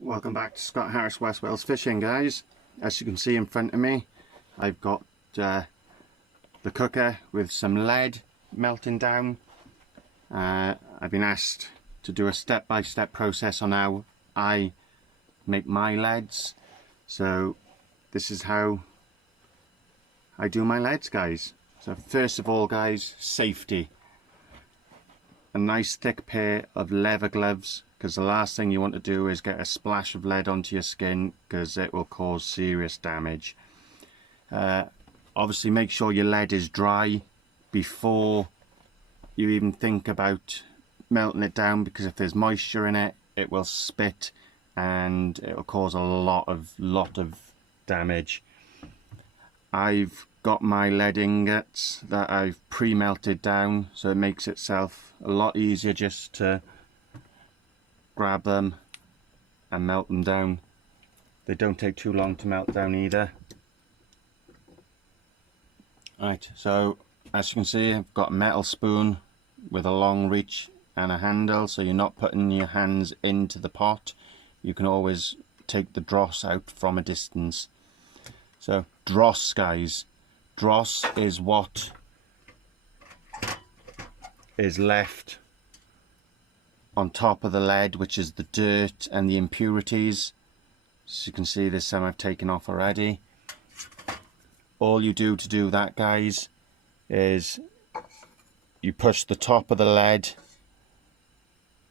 Welcome back to Scott Harris West Wales Fishing, guys. As you can see in front of me, I've got the cooker with some lead melting down. I've been asked to do a step-by-step process on how I make my leads. So this is how I do my leads, guys. So first of all, guys, safety. A nice thick pair of leather gloves, because the last thing you want to do is get a splash of lead onto your skin, because it will cause serious damage. Obviously make sure your lead is dry before you even think about melting it down, because if there's moisture in it, it will spit and it will cause a lot of damage. I've got my lead ingots that I've pre-melted down, so it makes itself a lot easier just to grab them and melt them down. They don't take too long to melt down either. Right, so as you can see, I've got a metal spoon with a long reach and a handle, so you're not putting your hands into the pot. You can always take the dross out from a distance. So dross, guys, dross is what is left on top of the lead, which is the dirt and the impurities. As you can see, there's some I've taken off already. All you do to do that, guys, is you push the top of the lead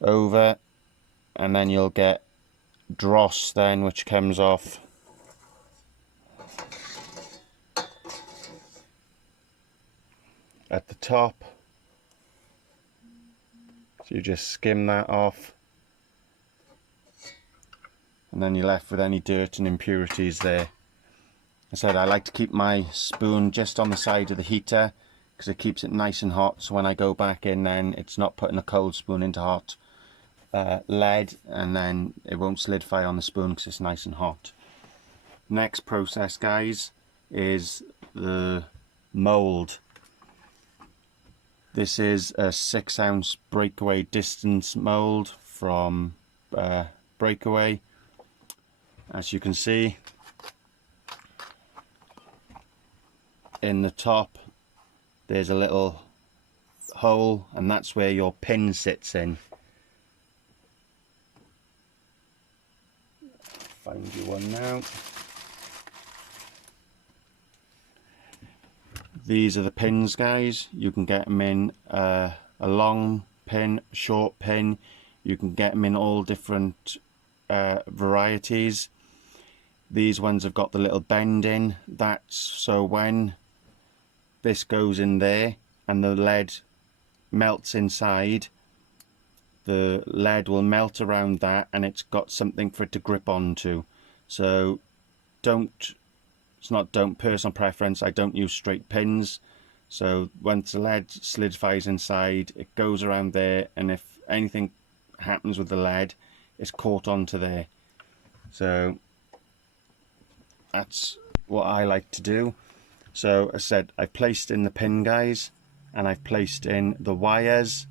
over, and then you'll get dross then, which comes off at the top. So you just skim that off, and then you're left with any dirt and impurities there. I said I like to keep my spoon just on the side of the heater, because it keeps it nice and hot, so when I go back in, then it's not putting a cold spoon into hot lead, and then it won't solidify on the spoon because it's nice and hot. Next process, guys, is the mold. This is a 6-ounce Breakaway distance mold from Breakaway. As you can see, in the top there's a little hole, and that's where your pin sits in. Find you one now. These are the pins, guys. You can get them in a long pin, short pin. You can get them in all different varieties. These ones have got the little bend in. That's so when this goes in there and the lead melts inside, the lead will melt around that, and it's got something for it to grip onto. So personal preference, I don't use straight pins. So once the lead solidifies inside, it goes around there, and if anything happens with the lead, it's caught onto there. So that's what I like to do. So as I said, I've placed in the pin, guys, and I've placed in the wires.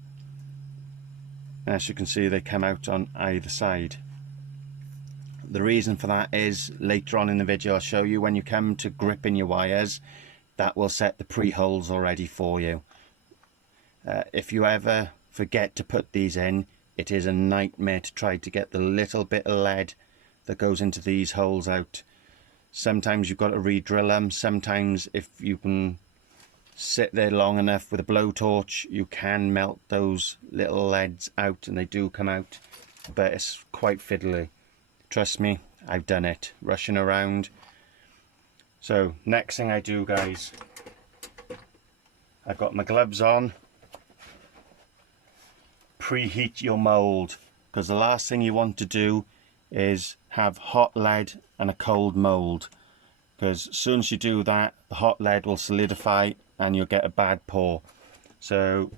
As you can see, they come out on either side. The reason for that is later on in the video I'll show you, when you come to gripping your wires, that will set the pre-holes already for you. If you ever forget to put these in, it is a nightmare to try to get the little bit of lead that goes into these holes out. Sometimes you've got to re-drill them. Sometimes if you can sit there long enough with a blowtorch, you can melt those little leads out, and they do come out, but it's quite fiddly. Trust me, I've done it, rushing around. So next thing I do, guys, I've got my gloves on. Preheat your mold, because the last thing you want to do is have hot lead and a cold mold, because as soon as you do that, the hot lead will solidify and you'll get a bad pour. So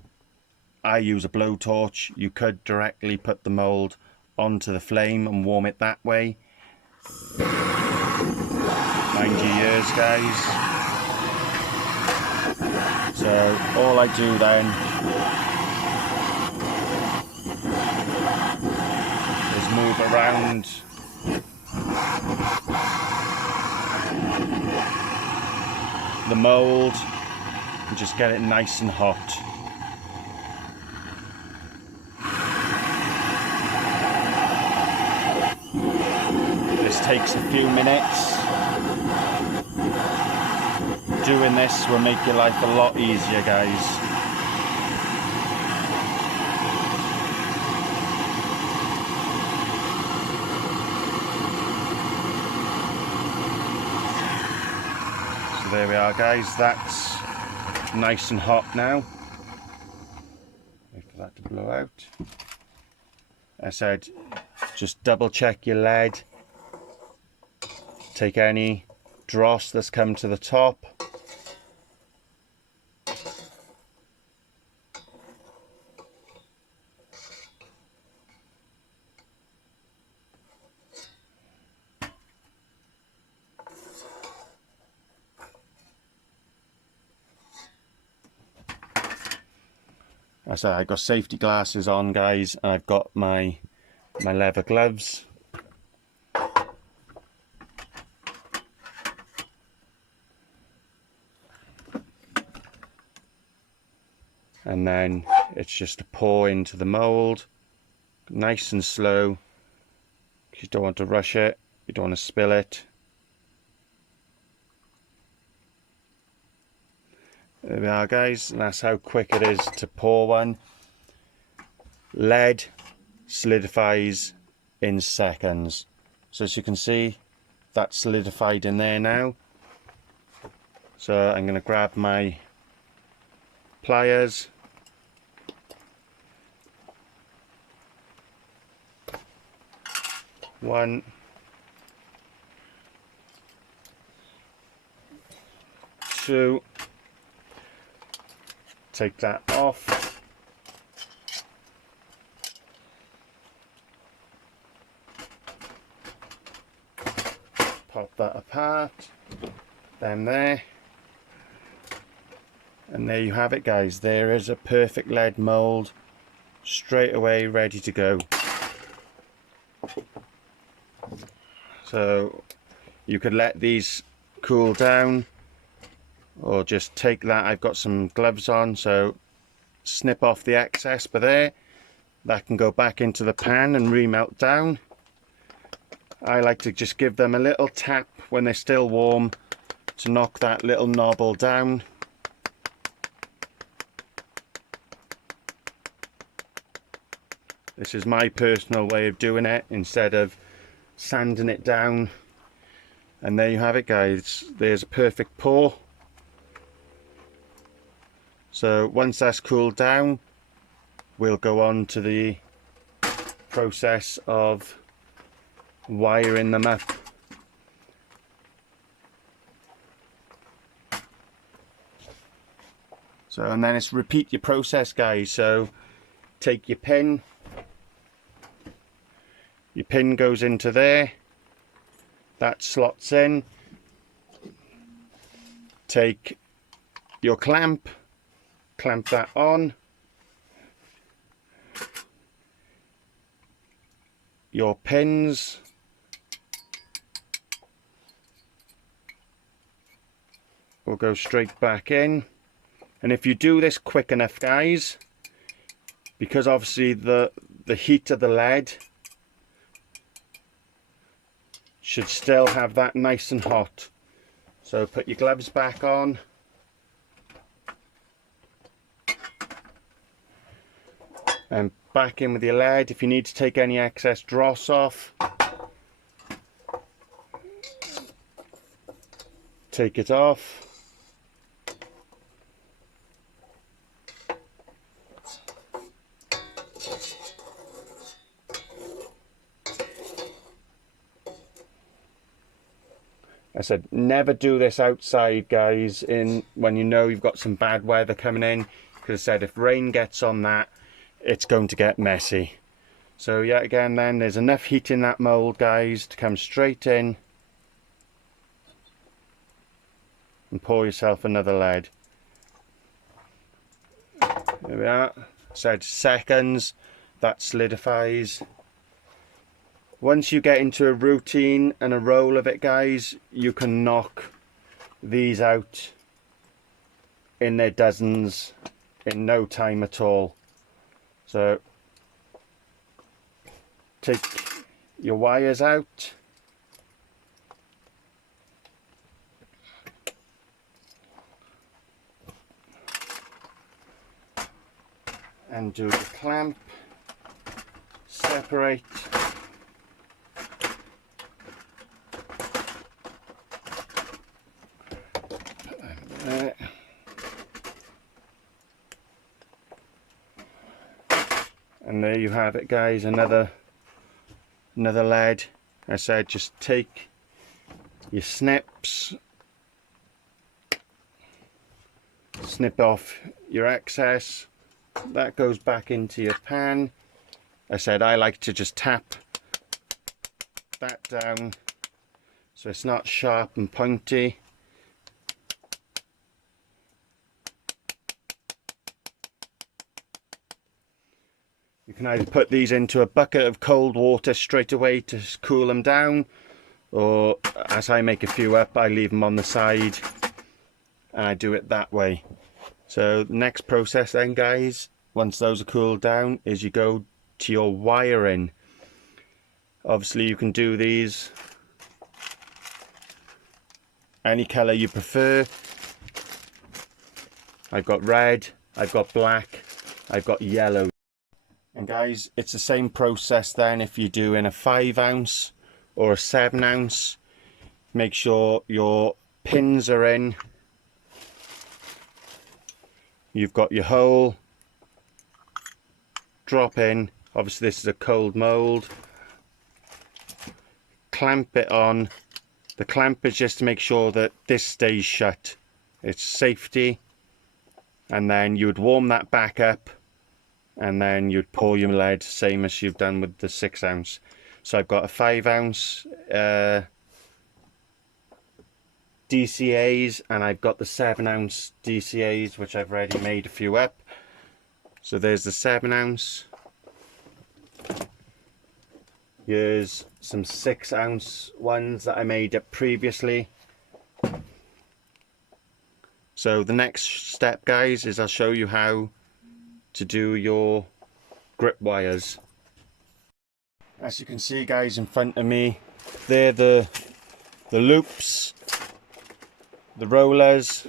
I use a blowtorch. You could directly put the mold onto the flame and warm it that way. Mind your ears, guys. So all I do then is move around the mould and just get it nice and hot. This takes a few minutes. Doing this will make your life a lot easier, guys. So there we are, guys. That's nice and hot now. Wait for that to blow out. I said, just double check your lead. Take any dross that's come to the top. I said I got safety glasses on, guys, and I've got my leather gloves. And then it's just to pour into the mould, nice and slow. You don't want to rush it, you don't want to spill it. There we are, guys, and that's how quick it is to pour one. Lead solidifies in seconds. So as you can see, that's solidified in there now. So I'm going to grab my pliers. One. Two. Take that off. Pop that apart. Then there. And there you have it, guys. There is a perfect lead mould straight away ready to go. So you could let these cool down, or just take that. I've got some gloves on, so snip off the excess, but there, that can go back into the pan and remelt down. I like to just give them a little tap when they're still warm to knock that little knobble down. This is my personal way of doing it, instead of sanding it down. And there you have it, guys. There's a perfect pour. So once that's cooled down, we'll go on to the process of wiring them up. So, and then it's repeat your process, guys. So take your pin goes into there, that slots in. Take your clamp that on, your pins will go straight back in. And if you do this quick enough, guys, because obviously the heat of the lead should still have that nice and hot. So put your gloves back on. And back in with your lead. If you need to take any excess dross off, take it off. I said never do this outside, guys, when you know you've got some bad weather coming in, because I said if rain gets on that, it's going to get messy. So yet again, then there's enough heat in that mould, guys, to come straight in and pour yourself another lead. There we are. I said seconds, that solidifies. Once you get into a routine and a roll of it, guys, you can knock these out in their dozens in no time at all. So take your wires out, and do the clamp, separate, put that there. And there you have it, guys, another lead. I said just take your snips, snip off your excess. That goes back into your pan. I said I like to just tap that down so it's not sharp and pointy. You can either put these into a bucket of cold water straight away to cool them down, or as I make a few up, I leave them on the side and I do it that way. So the next process then, guys, once those are cooled down, is you go to your wiring. Obviously you can do these any colour you prefer. I've got red, I've got black, I've got yellow. And guys, it's the same process then if you do in a 5 ounce or a 7 ounce. Make sure your pins are in. You've got your hole. Drop in. Obviously this is a cold mould. Clamp it on. The clamp is just to make sure that this stays shut. It's safety. And then you would warm that back up, and then you'd pour your lead, same as you've done with the 6 ounce. So I've got a 5 ounce DCAs, and I've got the 7 ounce DCAs, which I've already made a few up. So there's the 7 ounce. Here's some 6 ounce ones that I made up previously. So the next step, guys, is I'll show you how to do your grip wires. As you can see, guys, in front of me, they're the loops, the rollers,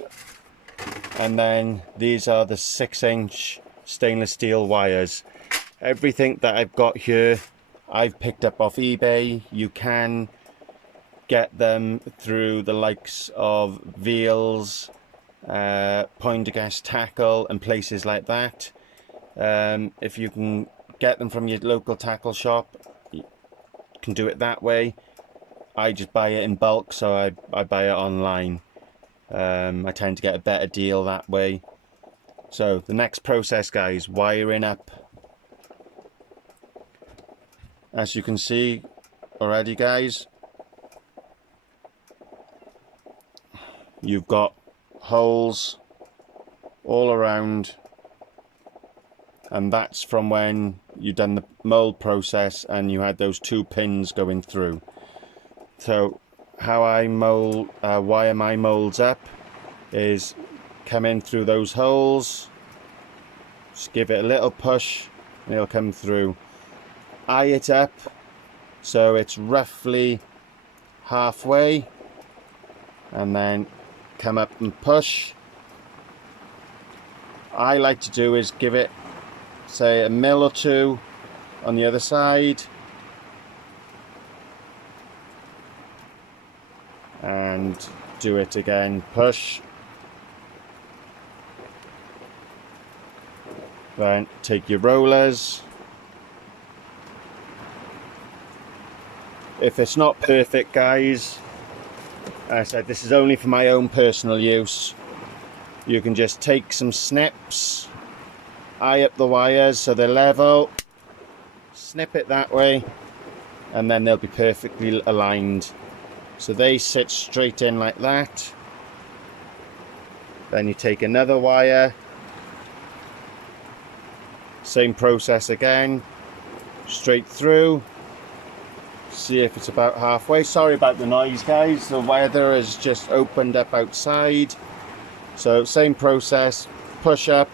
and then these are the 6-inch stainless steel wires. Everything that I've got here I've picked up off eBay. You can get them through the likes of Veals, Poindexter Tackle and places like that. If you can get them from your local tackle shop, you can do it that way. I just buy it in bulk, so I buy it online. I tend to get a better deal that way. So the next process, guys, wiring up. As you can see already, guys, you've got holes all around, and that's from when you've done the mold process and you had those 2 pins going through. So how I wire my molds up is come in through those holes, just give it a little push and it'll come through. Eye it up so it's roughly halfway, and then come up and push. I like to do is give it, say, a mil or 2 on the other side, and do it again, push. Then take your rollers. If it's not perfect, guys, I said this is only for my own personal use, you can just take some snips, eye up the wires so they're level, snip it that way, and then they'll be perfectly aligned. So they sit straight in like that. Then you take another wire, same process again, straight through, See if it's about halfway. Sorry about the noise, guys. The weather has just opened up outside. So same process, push up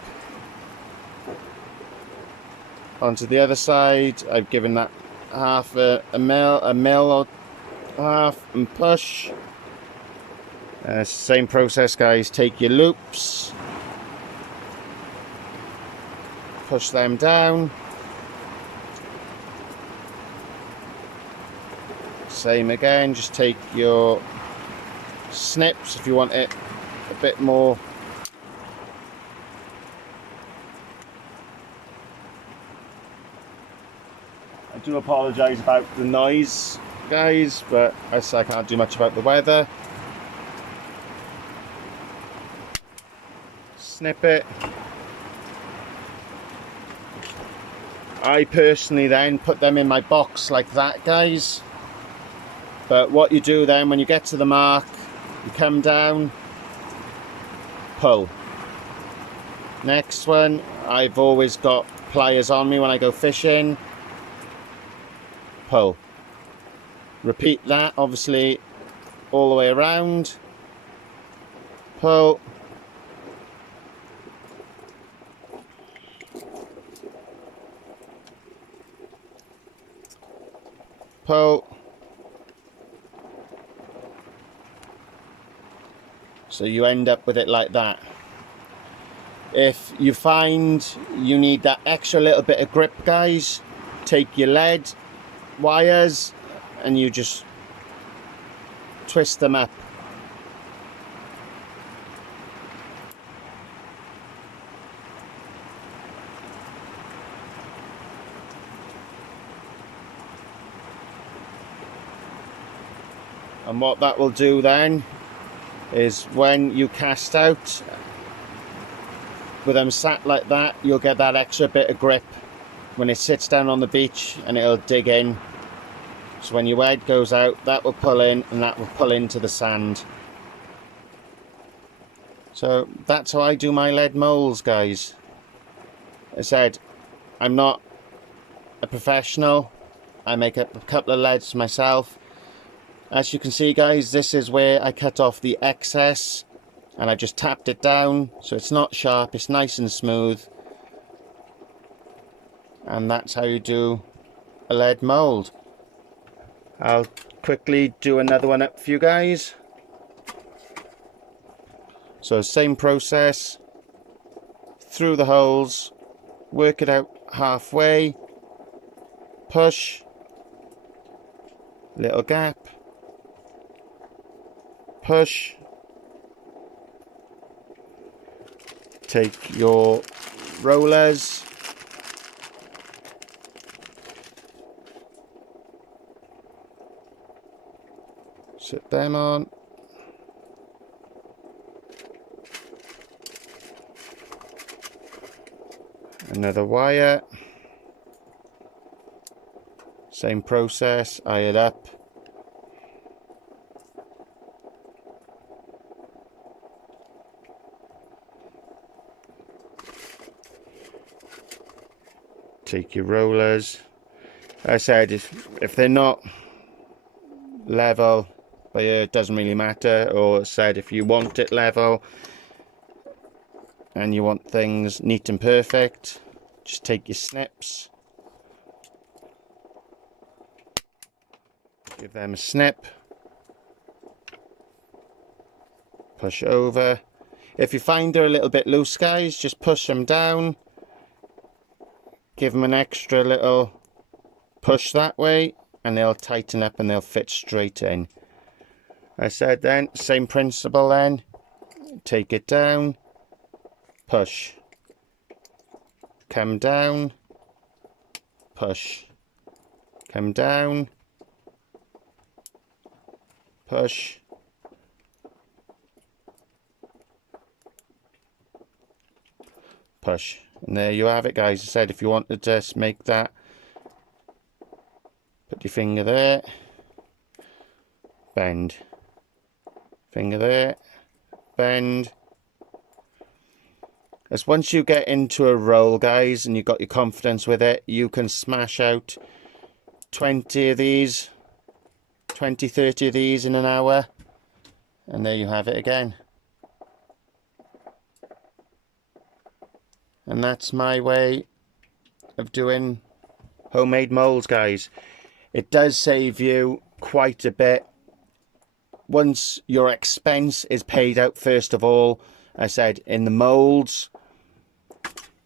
onto the other side. I've given that half a mil or half, and push. Same process, guys. Take your loops, push them down. Same again, just take your snips if you want it a bit more. I do apologise about the noise, guys, but I can't do much about the weather. Snip it. I personally then put them in my box like that, guys. But what you do then, when you get to the mark, you come down, pull. Next one, I've always got pliers on me when I go fishing. Pull. Repeat that, obviously, all the way around. Pull. Pull. So you end up with it like that. If you find you need that extra little bit of grip, guys, take your lead wires and you just twist them up. And what that will do then is when you cast out with them sat like that, you'll get that extra bit of grip when it sits down on the beach, and it'll dig in. So when your head goes out, that will pull in and that will pull into the sand. So that's how I do my lead moulds, guys. As I said, I'm not a professional. I make up a couple of leads myself. As you can see, guys, this is where I cut off the excess and I just tapped it down so it's not sharp, it's nice and smooth. And that's how you do a lead mould. I'll quickly do another one up for you guys. So same process, through the holes, work it out halfway, push, little gap, push, take your rollers, sit them on, another wire, same process, eye it up, take your rollers. I said if they're not level, but it doesn't really matter. Or said if you want it level and you want things neat and perfect, just take your snips, give them a snip, push over. If you find they're a little bit loose, guys, just push them down, give them an extra little push that way, and they'll tighten up and they'll fit straight in. I said then, same principle then, take it down, push, come down, push, come down, push, push. And there you have it, guys. I said if you want to just make that, put your finger there, bend, finger there, bend. As once you get into a roll, guys, and you've got your confidence with it, you can smash out 20 of these 20, 30 of these in an hour, and there you have it again. And that's my way of doing homemade moulds, guys. It does save you quite a bit once your expense is paid out. First of all, I said in the moulds,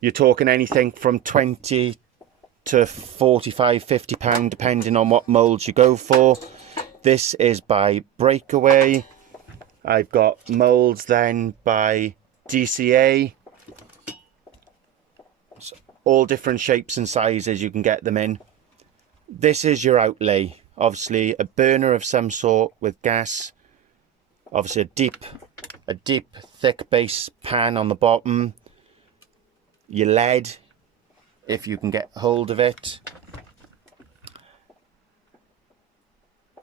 you're talking anything from 20 to 45, 50 pound, depending on what moulds you go for. This is by Breakaway. I've got moulds then by DCA. All different shapes and sizes you can get them in. This is your outlay. Obviously a burner of some sort with gas. Obviously a deep thick base pan on the bottom. Your lead, if you can get hold of it.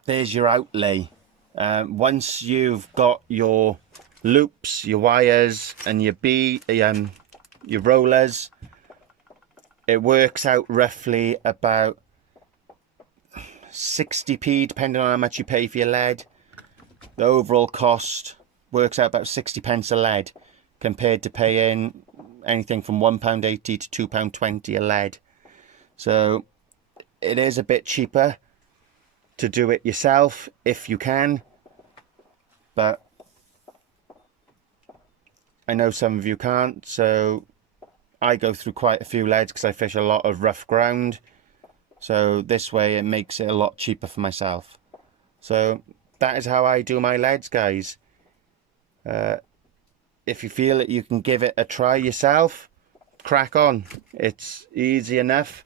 There's your outlay. Once you've got your loops, your wires and your rollers, it works out roughly about 60p, depending on how much you pay for your lead. The overall cost works out about 60 pence a lead, compared to paying anything from £1.80 to £2.20 a lead. So it is a bit cheaper to do it yourself if you can, but I know some of you can't, so I go through quite a few leads because I fish a lot of rough ground. So this way it makes it a lot cheaper for myself. So that is how I do my leads, guys. If you feel that you can give it a try yourself, crack on. It's easy enough.